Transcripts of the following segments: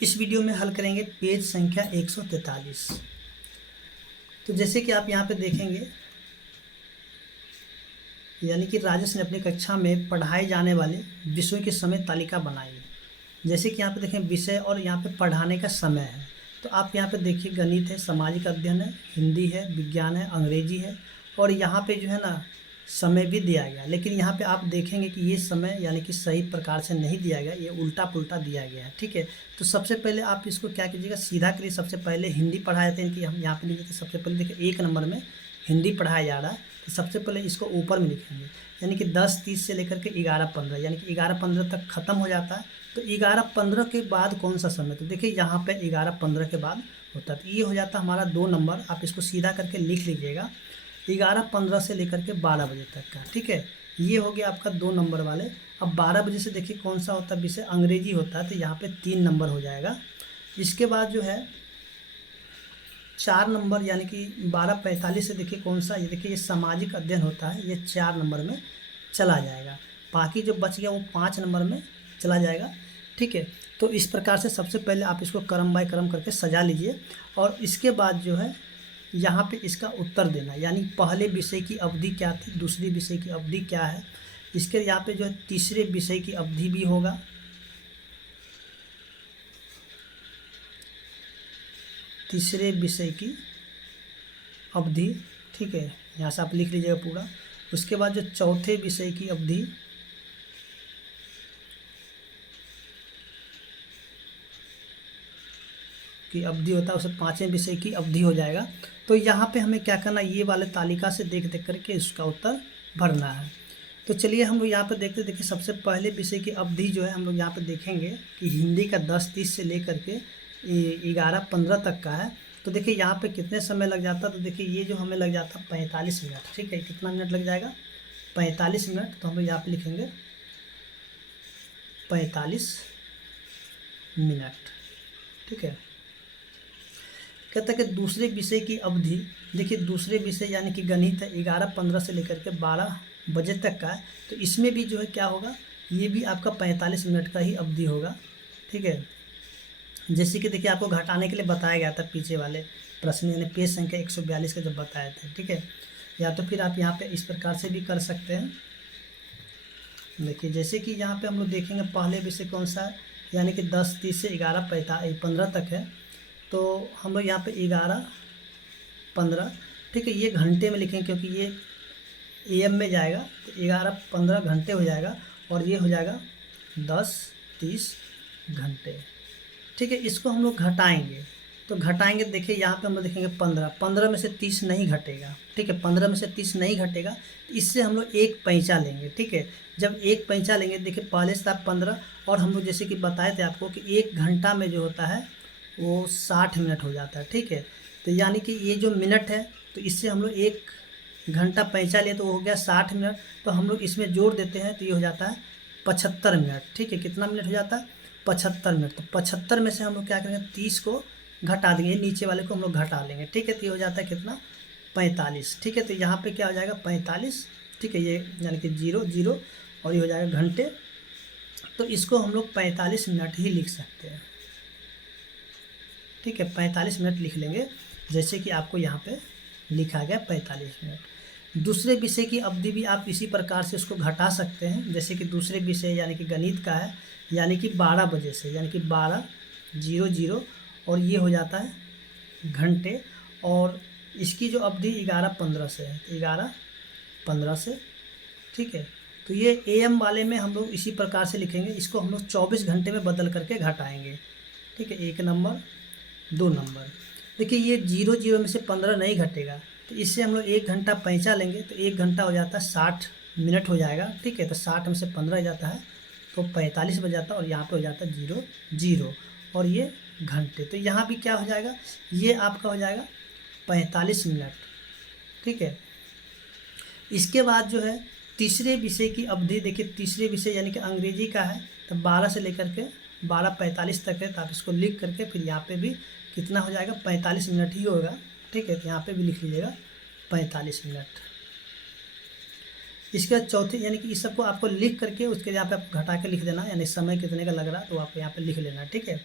इस वीडियो में हल करेंगे पेज संख्या 143। तो जैसे कि आप यहाँ पे देखेंगे, यानी कि राजेश ने अपनी कक्षा में पढ़ाए जाने वाले विषयों की समय तालिका बनाई है। जैसे कि यहाँ पे देखें विषय और यहाँ पे पढ़ाने का समय है। तो आप यहाँ पे देखिए गणित है, सामाजिक अध्ययन है, हिंदी है, विज्ञान है, अंग्रेजी है और यहाँ पे जो है ना समय भी दिया गया। लेकिन यहाँ पे आप देखेंगे कि ये समय यानी कि सही प्रकार से नहीं दिया गया, ये उल्टा पुल्टा दिया गया है। ठीक है, तो सबसे पहले आप इसको क्या कीजिएगा, सीधा करिए। सबसे पहले हिंदी पढ़ाए थे इनकी, हम यहाँ पे लिखे थे। सबसे पहले देखिए 1 नंबर में हिंदी पढ़ाया जा रहा है, तो सबसे पहले इसको ऊपर में लिखेंगे, यानी कि 10:30 से लेकर के 11:15, यानी कि 11:15 तक ख़त्म हो जाता है। तो 11:15 के बाद कौन सा समय, तो देखिए यहाँ पे 11:15 के बाद होता है, तो ये हो जाता है हमारा 2 नंबर। आप इसको सीधा करके लिख लीजिएगा, 11:15 से लेकर के 12 बजे तक का। ठीक है, ये हो गया आपका 2 नंबर वाले। अब 12 बजे से देखिए कौन सा होता है विषय, अंग्रेजी होता है, तो यहाँ पे 3 नंबर हो जाएगा। इसके बाद जो है 4 नंबर, यानी कि 12:45 से देखिए कौन सा, ये देखिए ये सामाजिक अध्ययन होता है, ये 4 नंबर में चला जाएगा। बाकी जो बच गया वो 5 नंबर में चला जाएगा। ठीक है, तो इस प्रकार से सबसे पहले आप इसको क्रम बाय क्रम करके सजा लीजिए और इसके बाद जो है यहाँ पे इसका उत्तर देना, यानी पहले विषय की अवधि क्या थी, दूसरी विषय की अवधि क्या है। इसके यहाँ पे जो है तीसरे विषय की अवधि भी होगा, तीसरे विषय की अवधि। ठीक है, यहाँ से आप लिख लीजिएगा पूरा। उसके बाद जो चौथे विषय की अवधि, होता है, उसे 5वें विषय की अवधि हो जाएगा। तो यहाँ पे हमें क्या करना, ये वाले तालिका से देख देख करके इसका उत्तर भरना है। तो चलिए हम लोग यहाँ पे देखते, देखिए सबसे पहले विषय की अवधि जो है हम लोग यहाँ पे देखेंगे कि हिंदी का 10:30 से लेकर के 11:15 तक का है। तो देखिए यहाँ पे कितने समय लग जाता है, तो देखिए ये जो हमें लग जाता है 45 मिनट। ठीक है, कितना मिनट लग जाएगा, 45 मिनट। तो हम लोग यहाँ पे लिखेंगे 45 मिनट। ठीक है, कहता है कि दूसरे विषय की अवधि, देखिए दूसरे विषय यानी कि गणित है, 11:15 से लेकर के 12 बजे तक का है। तो इसमें भी जो है क्या होगा, ये भी आपका 45 मिनट का ही अवधि होगा। ठीक है, जैसे कि देखिए आपको घटाने के लिए बताया गया था पीछे वाले प्रश्न, यानी पेज संख्या 142 का जब बताए थे। ठीक है, या तो फिर आप यहाँ पे इस प्रकार से भी कर सकते हैं। देखिए जैसे कि यहाँ पे हम लोग देखेंगे पहले विषय कौन सा है, यानी कि 10:30 से 11:15 तक है। तो हम लोग यहाँ पे 11:15, ठीक है, ये घंटे में लिखेंगे क्योंकि ये AM में जाएगा, तो 11:15 घंटे हो जाएगा और ये हो जाएगा 10:30 घंटे। ठीक है, इसको हम लोग घटाएंगे, तो घटाएंगे देखिए यहाँ पे हम लोग देखेंगे 15 में से 30 नहीं घटेगा। ठीक है, 15 में से 30 नहीं घटेगा, तो इससे हम लोग 1 पैंचा लेंगे। ठीक है, जब 1 पैंचा लेंगे, देखिए पहले से था 15 और हम लोग जैसे कि बताए थे आपको कि 1 घंटा में जो होता है वो 60 मिनट हो जाता है। ठीक है, तो यानी कि ये जो मिनट है, तो इससे हम लोग 1 घंटा पैंचा लिए तो वो हो गया 60 मिनट। तो हम लोग इसमें जोड़ देते हैं तो ये हो जाता है 75 मिनट। ठीक है, कितना मिनट हो जाता है, 75 मिनट। तो 75 में से हम लोग क्या करेंगे, 30 को घटा देंगे, नीचे वाले को हम लोग घटा लेंगे। ठीक है, तो ये हो जाता है कितना, 45। ठीक है, तो यहाँ पे क्या हो जाएगा 45। ठीक है, ये यानी कि 0 0 और ये हो जाएगा घंटे। तो इसको हम लोग 45 मिनट ही लिख सकते हैं। ठीक है, 45 मिनट लिख लेंगे, जैसे कि आपको यहाँ पे लिखा गया 45 मिनट। दूसरे विषय की अवधि भी आप इसी प्रकार से उसको घटा सकते हैं। जैसे कि दूसरे विषय यानी कि गणित का है, यानी कि 12 बजे से, यानी कि 12:00 और ये हो जाता है घंटे, और इसकी जो अवधि 11:15 से है, 11:15 से। ठीक है, तो ये AM वाले में हम लोग इसी प्रकार से लिखेंगे, इसको हम लोग 24 घंटे में बदल करके घटाएंगे। ठीक है, 1 नंबर 2 नंबर। देखिए ये 0 0 में से 15 नहीं घटेगा, तो इससे हम लोग 1 घंटा पैंचा लेंगे, तो 1 घंटा हो जाता है 60 मिनट हो जाएगा। ठीक है, तो 60 में से 15 जाता है तो 45 बच जाता है, और यहाँ पे हो जाता है 0 0 और ये घंटे। तो यहाँ भी क्या हो जाएगा, ये आपका हो जाएगा 45 मिनट। ठीक है, इसके बाद जो है तीसरे विषय की अवधि, देखिए तीसरे विषय यानी कि अंग्रेजी का है, तो 12 से लेकर के 12:45 तक है। तो आप इसको लिख करके फिर यहाँ पे भी कितना हो जाएगा, 45 मिनट ही होगा। ठीक है, तो यहाँ पे भी लिख लीजिएगा 45 मिनट। इसके बाद चौथे, यानी कि इस सबको आपको लिख करके उसके यहाँ पे आप घटा के लिख देना, यानी समय कितने का लग रहा है तो आप यहाँ पे लिख लेना। ठीक है,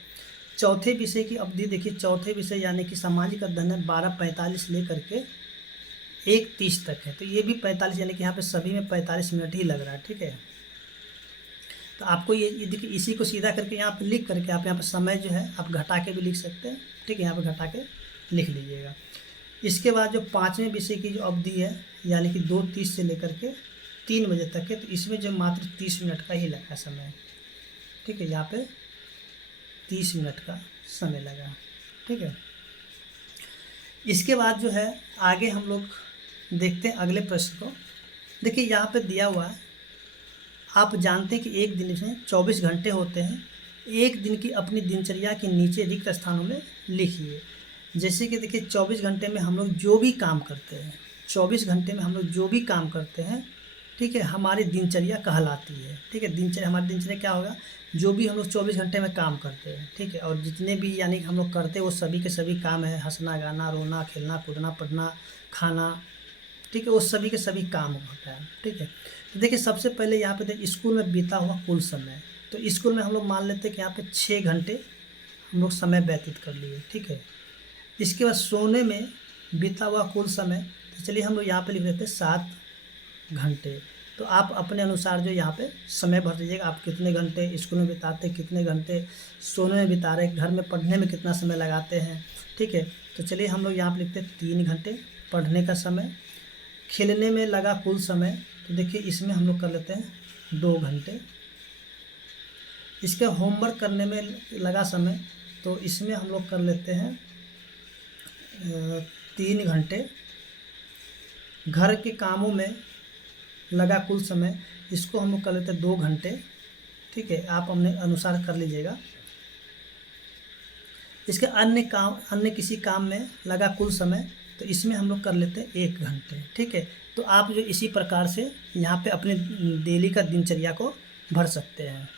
चौथे विषय की अवधि देखिए, चौथे विषय यानी कि सामाजिक अध्ययन है 12:45 लेकर के 1:30 तक है। तो ये भी 45 यानी कि यहाँ पे सभी में 45 मिनट ही लग रहा है, ठीक है। तो आपको ये देखिए, इसी को सीधा करके यहाँ पे लिख करके आप यहाँ पे समय जो है आप घटा के भी लिख सकते हैं, ठीक है। यहाँ पे घटा के लिख लीजिएगा। इसके बाद जो 5वें विषय की जो अवधि है यानी कि 2:30 से लेकर के 3 बजे तक है, तो इसमें जो मात्र 30 मिनट का ही लगा समय, ठीक है। यहाँ पे 30 मिनट का समय लगा, ठीक है। इसके बाद जो है आगे हम लोग देखते हैं अगले प्रश्न को। देखिए यहाँ पे दिया हुआ है, आप जानते हैं कि एक दिन में 24 घंटे होते हैं। एक दिन की अपनी दिनचर्या के नीचे रिक्त स्थानों में लिखिए। जैसे कि देखिए 24 घंटे में हम लोग जो भी काम करते हैं, 24 घंटे में हम लोग जो भी काम करते हैं, ठीक है, हमारी दिनचर्या कहलाती है, ठीक है। दिनचर्या, हमारी दिनचर्या क्या होगा, जो भी हम लोग 24 घंटे में काम करते हैं, ठीक है। और जितने भी यानी हम लोग करते हैं वो सभी के सभी काम है, हंसना, गाना, रोना, खेलना, कूदना, पढ़ना, खाना, ठीक है, वो सभी के सभी काम होता है, ठीक है। तो देखिए सबसे पहले यहाँ पे देखिए स्कूल में बीता हुआ कुल समय, तो स्कूल में हम लोग मान लेते हैं कि यहाँ पे 6 घंटे हम लोग समय व्यतीत कर लिए, ठीक है। इसके बाद सोने में बीता हुआ कुल समय, तो चलिए हम लोग यहाँ पे लिख देते हैं 7 घंटे। तो आप अपने अनुसार जो यहाँ पे समय भर दीजिएगा, आप कितने घंटे स्कूल में बिताते, कितने घंटे सोने में बिता रहे, घर में पढ़ने में कितना समय लगाते हैं, ठीक है। तो चलिए हम लोग यहाँ पे लिखते हैं 3 घंटे पढ़ने का समय। खेलने में लगा कुल समय, तो देखिए इसमें हम लोग कर लेते हैं 2 घंटे। इसके होमवर्क करने में लगा समय, तो इसमें हम लोग कर लेते हैं 3 घंटे। घर के कामों में लगा कुल समय, इसको हम लोग कर लेते हैं 2 घंटे, ठीक है। आप अपने अनुसार कर लीजिएगा। इसके अन्य किसी काम में लगा कुल समय, तो इसमें हम लोग कर लेते हैं 1 घंटे, ठीक है। तो आप जो इसी प्रकार से यहाँ पे अपने डेली का दिनचर्या को भर सकते हैं।